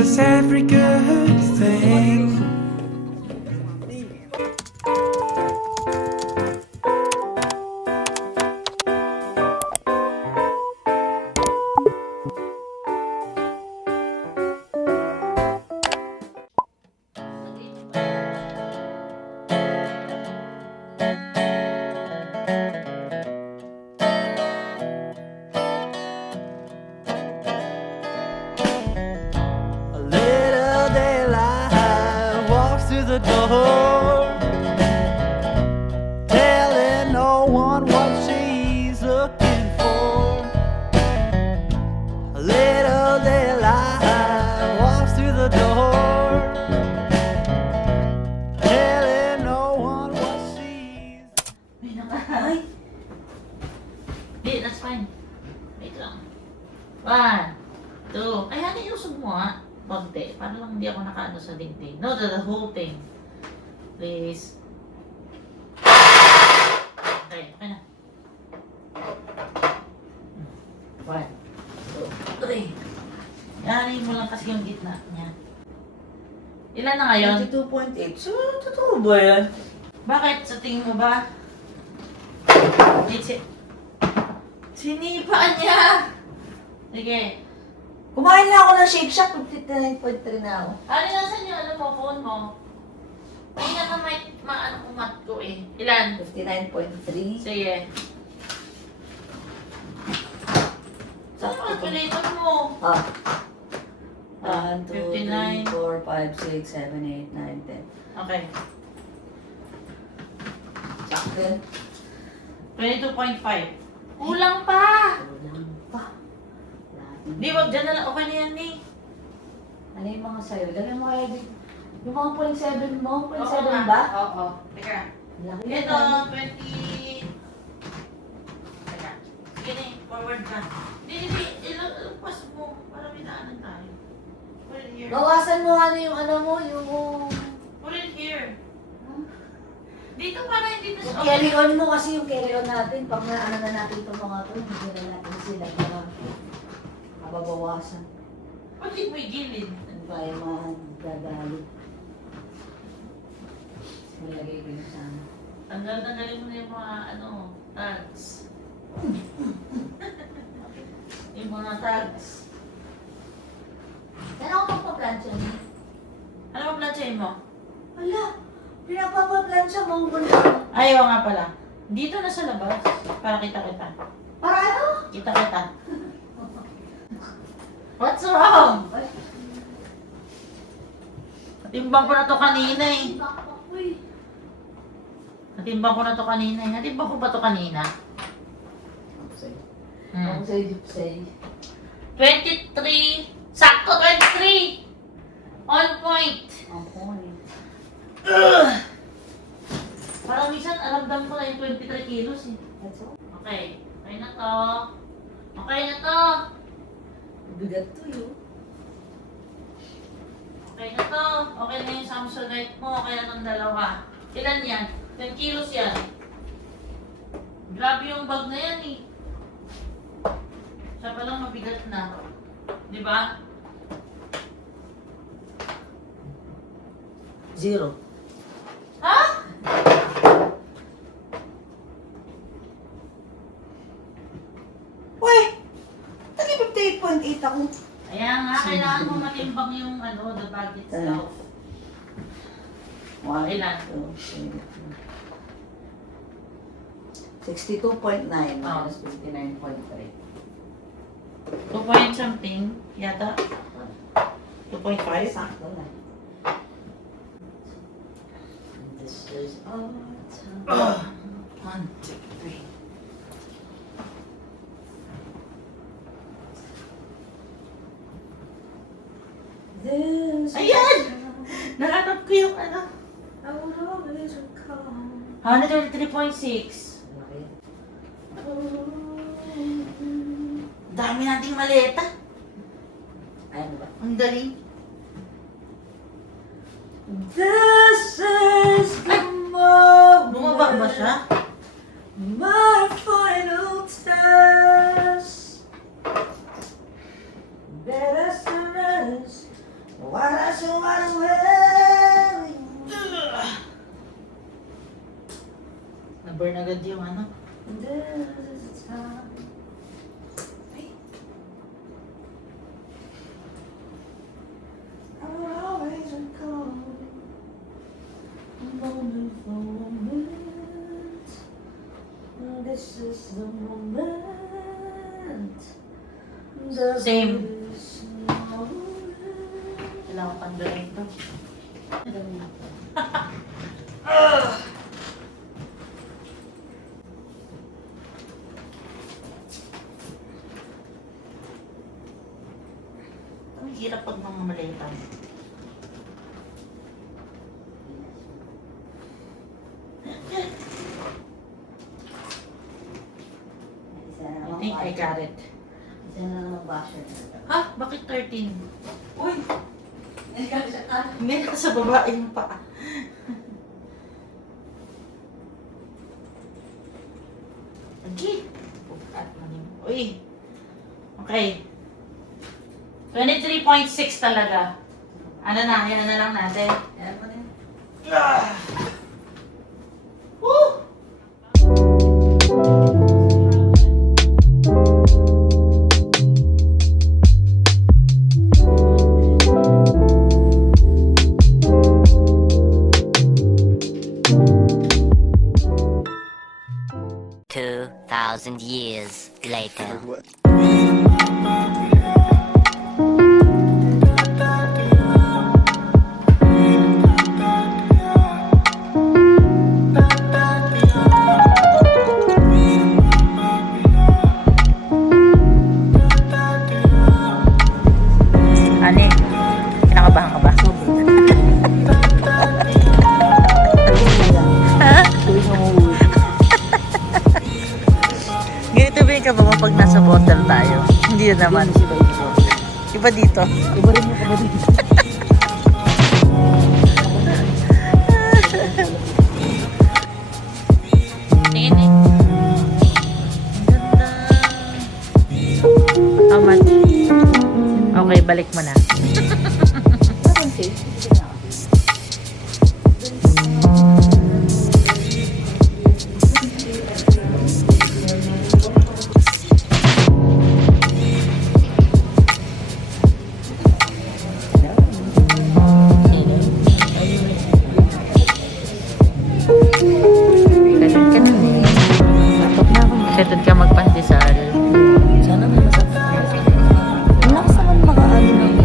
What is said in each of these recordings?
us every good thing. A little daylight walks through the door, telling no one what she's looking for. A little daylight walks through the door, telling no one what she's. Ay, nakay. Hindi, that's fine. Wait lang. 1, 2. Ay, ano iusog mo ha? Konti. Para lang hindi ako nakaano sa dingding. No, the whole thing. Please. Okay, okay na. 1, 2, 3. Yanin mo lang kasi yung gitna niya. Ilan na ngayon? 22.8. So, totoo ba yan? Bakit? Sa tingin mo ba? Sinipaan niya! Sige. Kumain na ako ng Shake Shack. 59.3 na ako. Ano nasan yung ano mo, phone mo? Ay nga may maano umat ko eh. Ilan? 59.3. Sige. Saan yung calculator mo? Ah. Ah, 1, 2, 3, 4, 5, 6, 7, 8, 9, 10. Okay. Sakto. 22.5. Kulang pa! Kulang pa. Di, wag dyan na lang. Okay na yan eh. Ano yung mga sayo? Dali mo kaya dito. Yung mga 0.7 mo? 0.7 nga. ba? Oo. Teka. Laki Ito, na. 20... Teka. Sige na eh. Forward ka. Hindi. Ilagpas mo. Para may daanan tayo. Put it here. Bawasan mo ano yung ano mo, yung... Put it here. Dito para hindi na Yung siya. carry on mo kasi yung carry on natin, pag ano na natin itong mga to, hindi na natin sila para mababawasan. Pati mo yung gilid. Ano ba yung mga dadalo? Malagay ko yung sana. Tanggalin mo na yung mga ano, tags. Yung mga tags. Saan ako magpa-plancha niya? Ano ba plansyahin mo? Wala! Pinapapa-plancha mo muna. Ayaw nga pala. Dito na sa labas. Para kita-kita. Para ano? Kita-kita. What's wrong? Natimbang ko na to kanina eh. Uy! Natimbang ko na to kanina eh. Natimbang ko ba to kanina? Ako sa'yo, Jipsay. 23. Sakto 23. On point. Ako eh. Parang minsan alamdam ko na yung 23 kilos eh. That's all. Okay. Okay na to. Okay na to. Bigat to yun. Okay na to. Okay na yung Samsonite mo. Okay na tong dalawa. Ilan yan? 10 kilos yan. Grabe yung bag na yan eh. Siya palang mabigat na. Di ba? 0. Ha? Uy! Tali 58.8 ako. Kaya nga, kailangan mo matimbang yung ano, the bag itself. 1, Ilan? 2, 62.9 minus 59.3. 2 point something, yata. 2.5? Sakto na. This is our time. 1, 2, 3. This Ayan! Nahanap ko yung ano. our love is a call. 133.6. Dami nating maleta. Ayun ba? Ang galing. This is the Ay! moment. Bumaba ba siya? My final test. Better surrender Nag-burn agad yung ano. This is the moment. Same. Kailangan pang galing to. Ang hirap pag mga malitan. I think I got it. Isa na lang basher. Ha? Bakit 13? Uy! Hindi na sa babae yung paa. Lagi. Bukat man yun. Uy. Okay. 23.6 talaga. Ano na? Yan na lang natin. Ayan mo na yun. Ah! Woo! Two 2,000 years later. Ani, kinakabahan ka ba? Ganito ba yung kaba mo pag nasa bottle tayo? Hindi yun naman. Iba dito. Iba rin yung kabali. Tingin eh. Ganda. How much? Okay, balik mo na. Parang safe. Hindi na. Settled ka na eh. Batok na ako. Settled ka magpandesal. Sana may masakit. Ang lakas naman makaano ng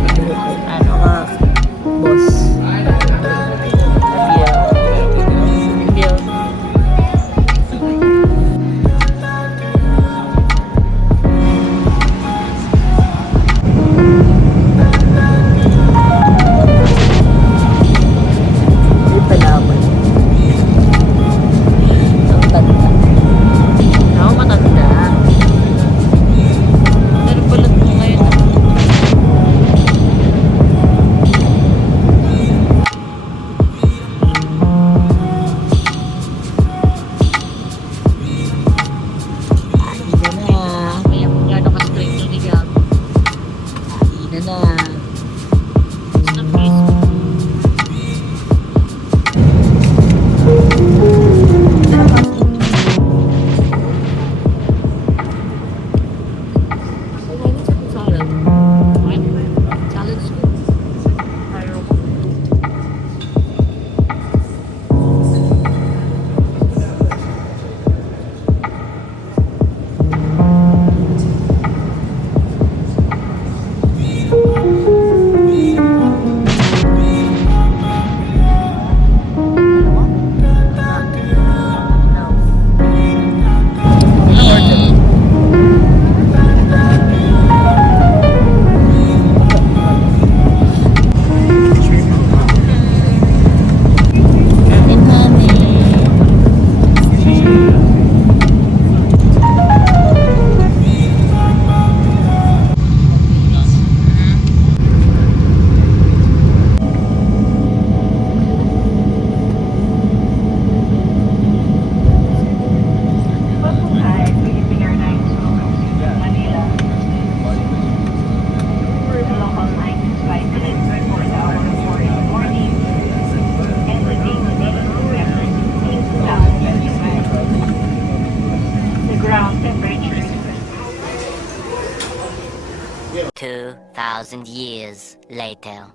2,000 years later.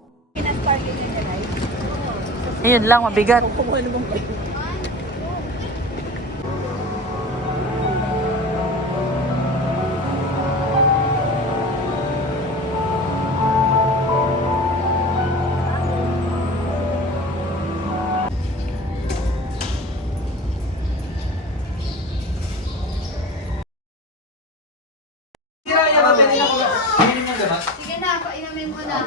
Ayun lang, mabigat. Sige na, painumin mo na.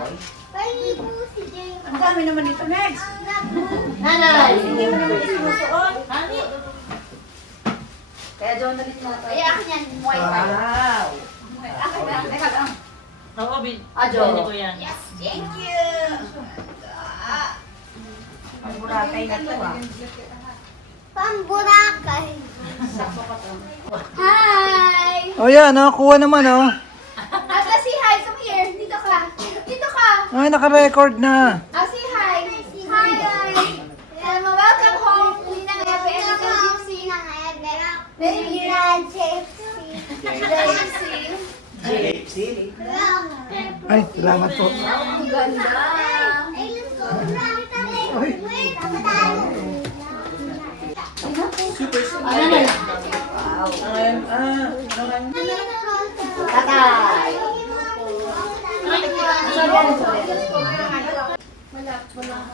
Ang dami naman dito, next. Nanay! Hindi mo naman isinusuot. Hani! Kaya journalist na ito. Ay, akin yan. Wi-Fi. Wow. Akin na. Teka lang. Ako, bin. Adyo. Binili ko yan. Yes, thank you. Ang burakay na to ah. Pamburakay. Sakto ka to. Hi! Oh yan, kuha naman Ata, say hi. Come here. Dito ka. Dito ka. Ay, naka-record na. Say hi. Hi. Welcome home. Ninang Ebe and Uncle Gypsy. Baby Gypsy. Ay, salamat po. Ang ganda. Ano na? Tatay.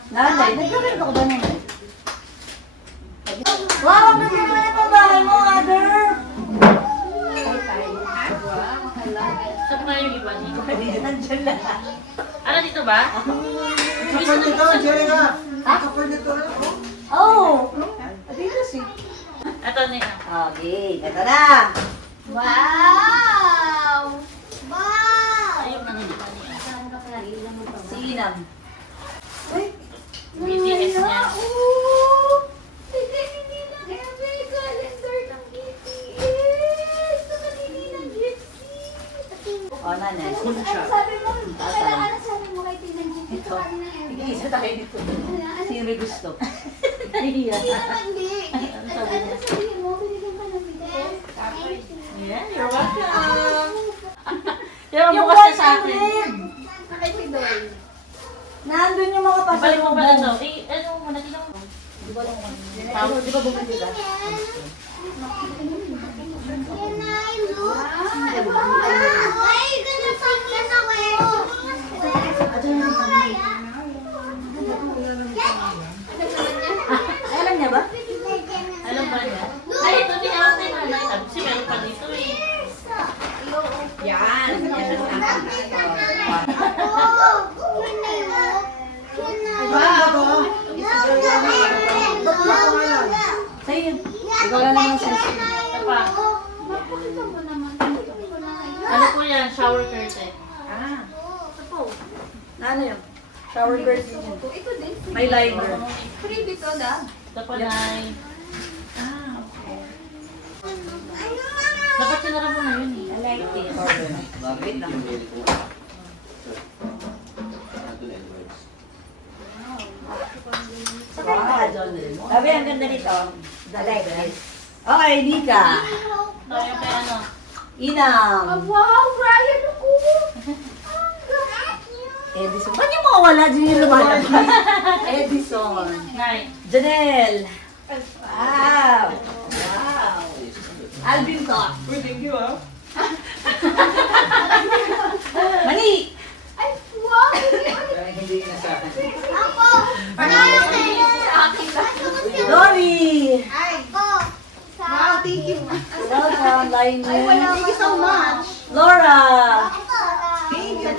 Nanay, nagkakaroon ako ba nanay? Wow, ang ganda naman ang pabahay mo, mother! Saan na yung iba dito? Nandiyan lang. Ano dito ba? Kapag nito, Jerry Ha? Kapag nito. Oh! Dito si. Ito na yan. Okay, ito na. Wow! Wow! Ayun na dito. Si Inam. BTS niya. Hindi na Ebe. Calendar ng BTS. Nakalili ng Gypsy. O, nanay. Ano sabi mo? Ano sabi mo kay Tinang Gypsy? Ito. Ano Isa tayo dito. Sino gusto? Hindi naman, hindi. Ano sabihin mo? Binigyan ka ng BTS? Yeah, you're welcome. Yung Yung bukas na sa white akin. red. Nakay si Doy. Nandun yung mga Balik mo pala pasalubong. to. Eh, ano muna dito? Di ba bumili ka? Ay, ganun pa yan ako Alam niya ba? Alam ba niya? Ay, ito din ako na nanay. Kasi meron pa dito eh. Yan. Sa'yo yun. Ikaw lang naman sa Ito pa. Ano po yan? Shower curtain. Ah. Ano yun? Shower curtain yun. Ito din. May liner. Freebie to da. Ito pa nay. Ah, okay. Dapat sinara mo na yun eh. I like it. Wait lang. Sabi, ang ganda nito. I like it. Okay, Nika. Ito yung kay ano. Inam. Wow, Brian ako. Edison. Ba't yung mawala? Diyan yung lumalabas. Edison. Nay. Janelle. Wow. Wow. Alvin to. Thank you, ah. Mani. Ay, wow. Ako. Panalo kayo. Lori. Ako. Wow, thank you. Welcome, Lainey. Thank you so much. Laura. Thank you.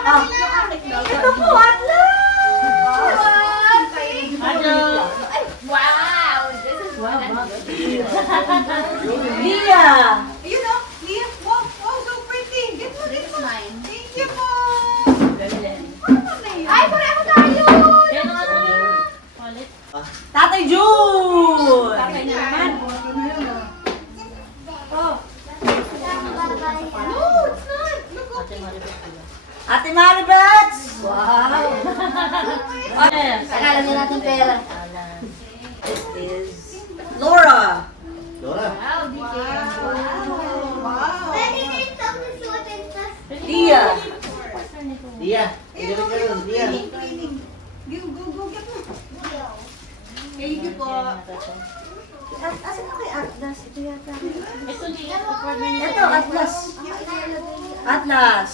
Ah, ito po, Atla. Ano? Ay, wow. This is Lia. You know, Leah, wow, wow, so pretty. Get mo, This is mine. Thank you po. Ay, pareho tayo. Yan ang ano yun. Wallet. Tatay June. Tatay na naman. Oh. No, it's not. Look, Ate Maribel pala. Ate Maribel. Wow. Yes. Akala niya natin pera. Alan. This is Laura. wow, DJ. Wow. Pwede rin ito susuotin sa Tia. Dia, ilagay ka rin, Dia. Cleaning. Go, get mo. Thank you po. Asan na kay Atlas? Ito yata. Ito di, apartment nito. Ito, Atlas. Atlas.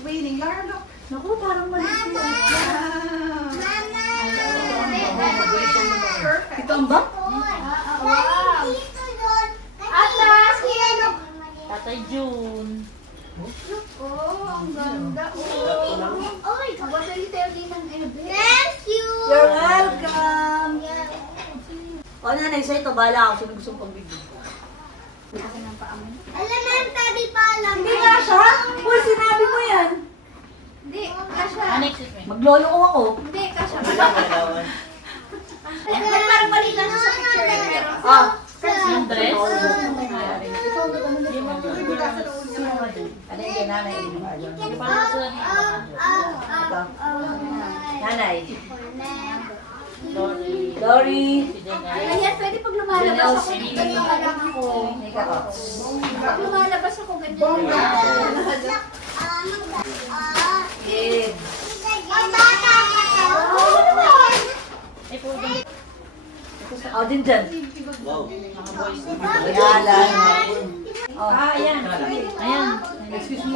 Cleaning. Lara, look. Naku, parang maliit yun. Perfect. Ito ang ba? Atlas, yan. Tatay June. Oh, ang ganda. Oh my God. What are you telling ng Ebe? Thank you. You're welcome. O nanay, sa ito, bala ako. Sino gusto mong pagbibig? Alam na yung tadi pa alam. Hindi nga siya. Uy, sinabi mo yan. Hindi, kasha. Excuse me. Maglolo ko ako. Hindi, kasha. Parang mali lang sa picture. Pero Ah. Yung dress? Ano yung nanay? Yung parang sila ni Nanay. Lori. Lori. Si Janelle. Ayan, pwede pag lumalabas ako, ganyan ka lang ako. Nika ko. Pag lumalabas ako, ganyan lang. Kid. Ang bata ka to. Ay, po dun. O, din dyan. Wow. Mga boys. Yalan. Ayan. Ayan. Excuse me.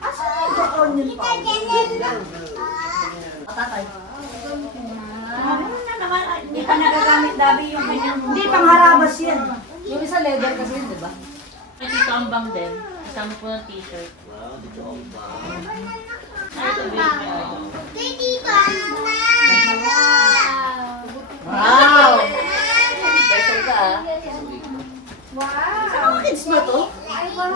Asan yung baon yun pa? Tatay. Hindi pa nagagamit dabi yung ganyan. Hindi, pangharabas yan. Yung isa leather kasi yun, di ba? May dito ang bang din. Kasama po ng t-shirt. Wow, dito ang ba? Ay, ito baby. Kay Tito Ana. Wow! Special ka ah. Wow. Ano kids ba to? Ay, wow.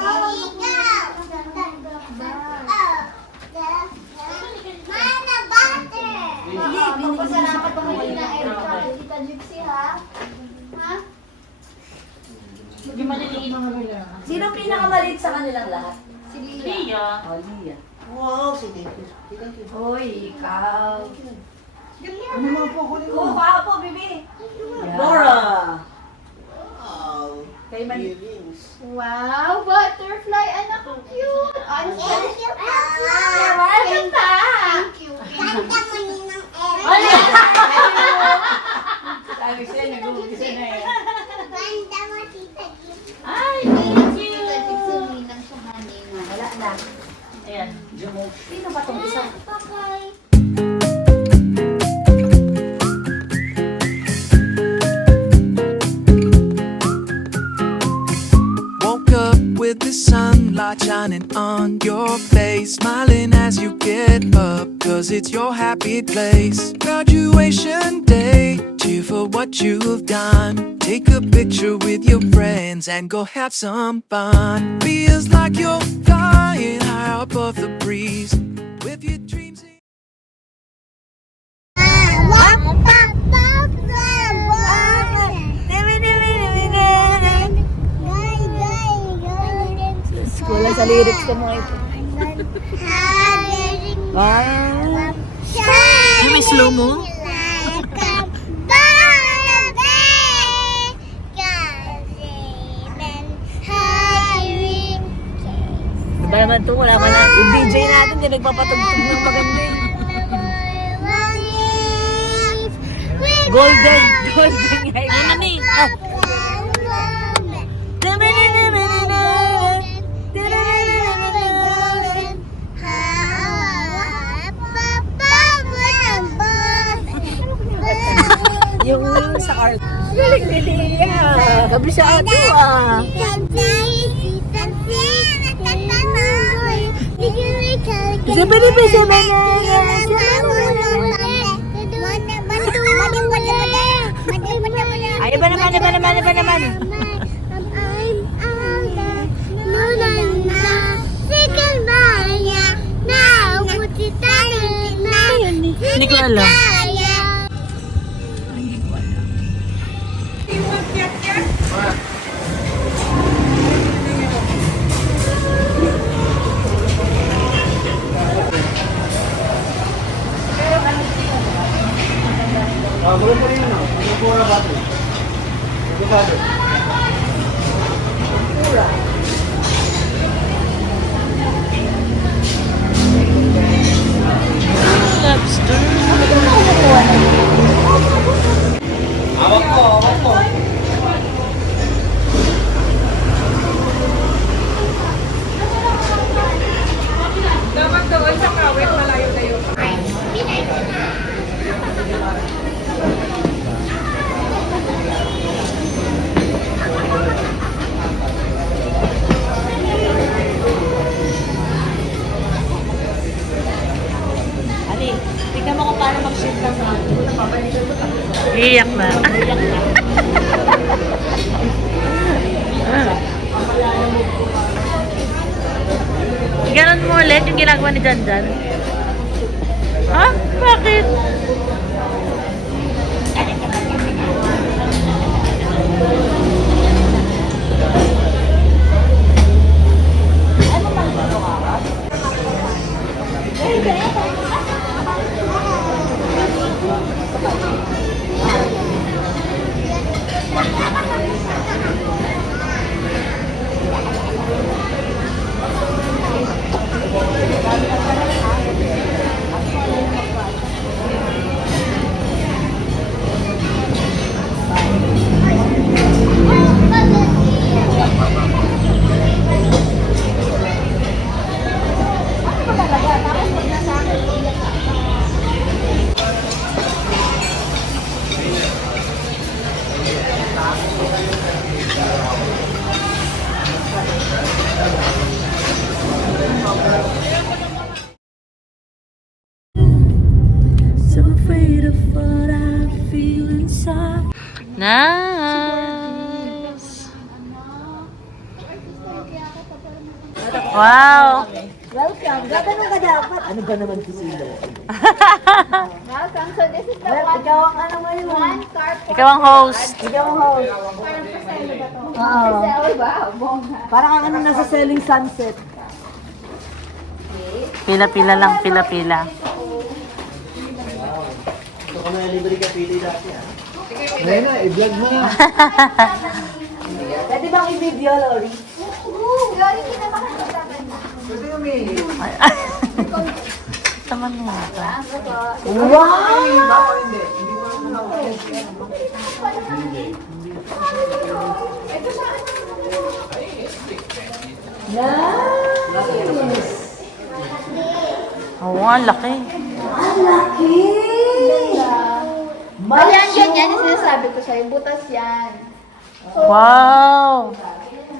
Mana butter. Hindi, Magpasalamat ako na Erika. Tita Gypsy, ha? Ha? Yung maliliit. Sino pinakamaliit sa kanilang lahat? Si Lia. Lia. Oh, Lia. Wow, sige. Hoy, ikaw. Ano mga po ko Oo, pa po, bibi. Dora. Wow. Kay Mali. Earrings. Wow, butterfly. Anak ko cute. Ano siya? You're welcome pa. Thank you. Ganda mo ni ng Erika. Sabi siya, nag-uugisa na eh. Ganda mo, Tita Gypsy. Ay, thank you. Tita Gypsy, ninang siya kanina. Wala na. Ayan. Sino ba itong isa? Bye-bye. Woke up with the sunlight shining on your face, smiling as you get up, cause it's your happy place. Graduation day, cheer for what you've done. Take a picture with your friends and go have some fun. Feels like you're flying high above the breeze with your dreams. Wala sa lyrics ko mga ito. May slow mo? Diba naman ito? Wala ka na. Yung DJ natin, hindi nagpapatugtog ng maganda eh. Golden nga yun. Ano ni? Yung sa art. Lilia. Kabisado ah. Ay, iba naman. Hindi ko alam. Gulo po rin yun, no? Ano po na bato? Ito Lori, tingnan mo kung paano mag-shift ka sa akin. Iyak na. Ganon mo ulit yung ginagawa ni Janjan. Ha? Bakit? So afraid of what I feel inside. Nice! Wow! Welcome. Gaganong ka dapat. Ano ba naman ito sila? Welcome. So this is the Well, one. ikaw ang ano ngayon. One car for Ikaw ang host. Ikaw ang host. parang percent ba to? Oo. Percent, wow, bongga. Parang ang ano nasa selling sunset. Pila-pila lang, pila-pila. Ito ko na libre ka pili dati ah. Pwede bang i-video, Lori? Lori, hindi na makakaganda. Tama na ito. Wow! Nice! Oo, ang laki. Ang laki! Ayan, ganyan yung sinasabi ko sa'yo. Butas yan. Wow!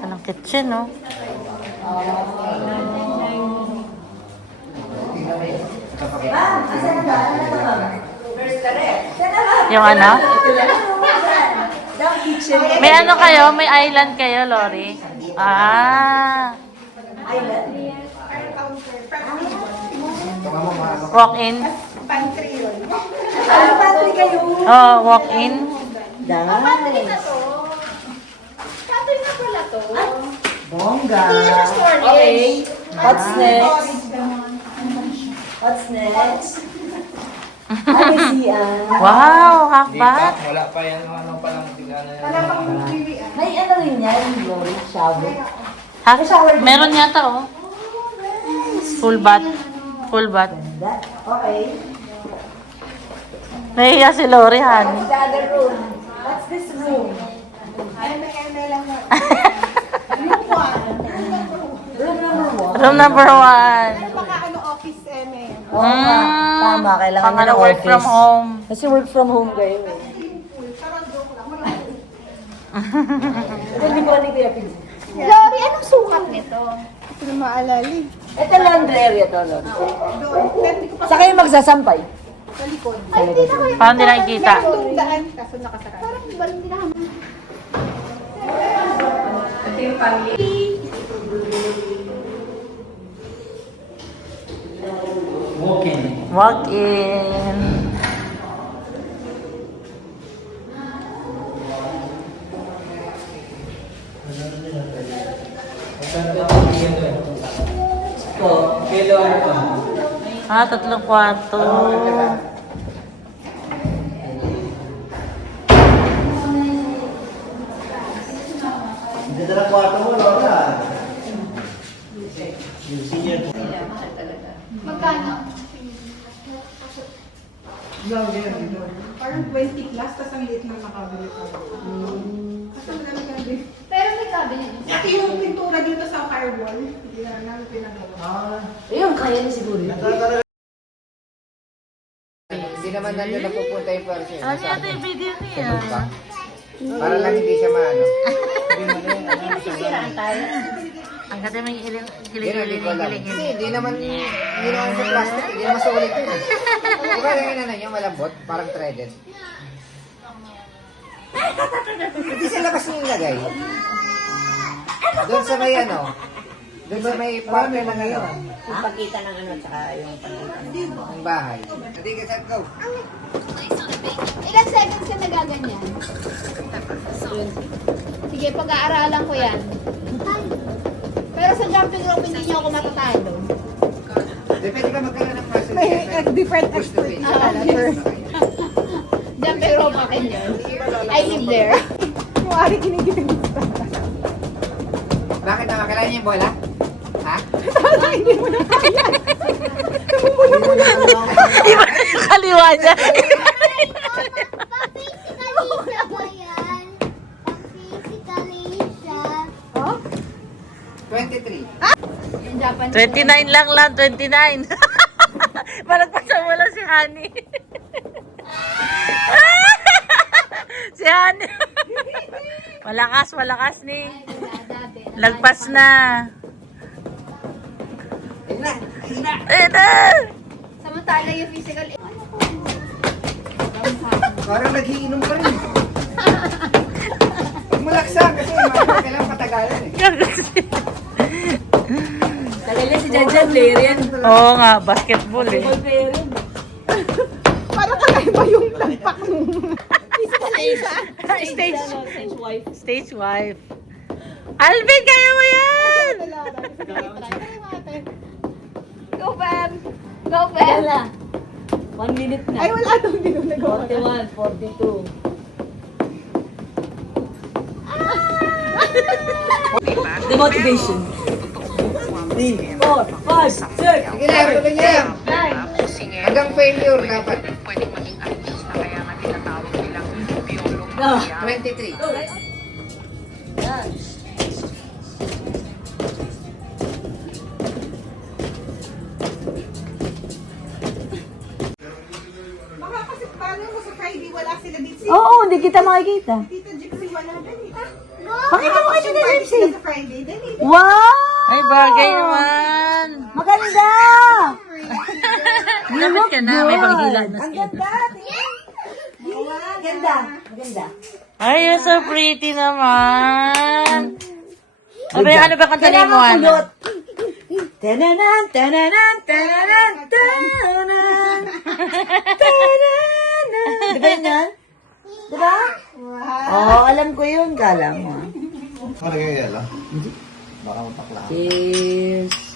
Anong kitchen, no? Yung ano? Down kitchen. May ano kayo? May island kayo, Lori? Ah! Island. Walk-in? Ano pantry kayo? Oh, walk-in? Pantry na Nice. to. Pantry na pala to. Bongga. Storage. Okay. What's next? What's next? Ay, si Wow! Half bath? Wala pa yan, ano pa lang, tingnan na yan. May ano rin yan, Lori, shower. Half? Meron yata, oh. Full bath. Full bath. Ganda. Okay. Nahiya si Lori, han. The other room. What's this room? Room number one. Room number 1. Oo nga. Tama, kailangan Pang nyo ano, ng work office. from home. Kasi work from home kayo. Hindi mo ni Kuya Pins. Lori, anong sukat nito? Ito laundry area to, Lord. Sa kayo magsasampay? Ay, hindi na kayo. Paano din nakikita? Parang balang din naman. Walk-in. Kilo ano to? Ah, 3 kwarto. Hindi na lang kwarto mo, Lola. Yung senior. Magkano? Parang 20 plus, tapos ang liit na makabili pa. Kasi marami ka din. Pero may cabinet. At yung pintura dito sa firewall, hindi na namin pinagawa. Ayun, kaya niya siguro. Hindi naman nandun napupunta yung person. Ano yata yung video niya? Para lang hindi siya maano. Sisiraan tayo. Ang ganda may hiling, Hindi ko alam. Kasi hindi naman sa plastic. Hindi naman sulit yun. Di ba yung inano niya malambot? Parang threaded. Hindi sa labas niya ilagay. Doon sa may ano. Doon sa may parte ng ano. Yung pagkita ng ano, tsaka yung pagkita ng Ng bahay. Hindi ka set go. Ilang seconds ka nagaganyan? Sige, pag-aaralan ko yan. Pero sa jumping rope, hindi niyo ako matatalo. Depende ka magkaroon ng muscle. different Push to face. Jumping rope akin yun. I live there. Kuwari kinigilin. Bakit naman? Kailangan niya yung bola? Ha? Hindi mo na kaya. kaliwa niya. Physically siya. 23. Yung Japanese. 29 lang, 29. Malagpasan mo lang si Honey. Si Honey. Malakas ni. Lagpas na. Eh na. Samantala yung physical. Parang naghiinom ka rin. Huwag mo laksa kasi kailangan patagalan eh. Tagal na si Janjan, player yan. Oo nga, basketball eh. Ball player yan. Parang kakaiba yung lampak mo. Stage wife. Stage wife. Alvin, kaya mo yan! Go, Pam! Go, Pam! Wala. 1 minute na. Ay, wala daw, hindi ko nagawa. 41, 42. The motivation. 3, 4, 5, 6, Sige na, tuloy niya yan. Hanggang failure dapat. no. 23. Yan. Baka kasi paano mo sa Friday wala sila dito. Oo, hindi kita makikita. Tita Gypsy wala din. Pakita mo kayo na Gypsy. Sa Friday din. Wow! Ay, bagay naman. Maganda! Lapit ka na, may paghila na Ang skin. ganda! Maganda. Maganda. Ay, you're so pretty naman. Ano ba kantanin mo, Kailangan Ana? kulot. Tananan, tananan, tananan, tananan. Tananan. Di ba yun yan? Di ba? Oo, alam ko yun. Kala mo. Ano kaya yala? Baka matakla. Cheers.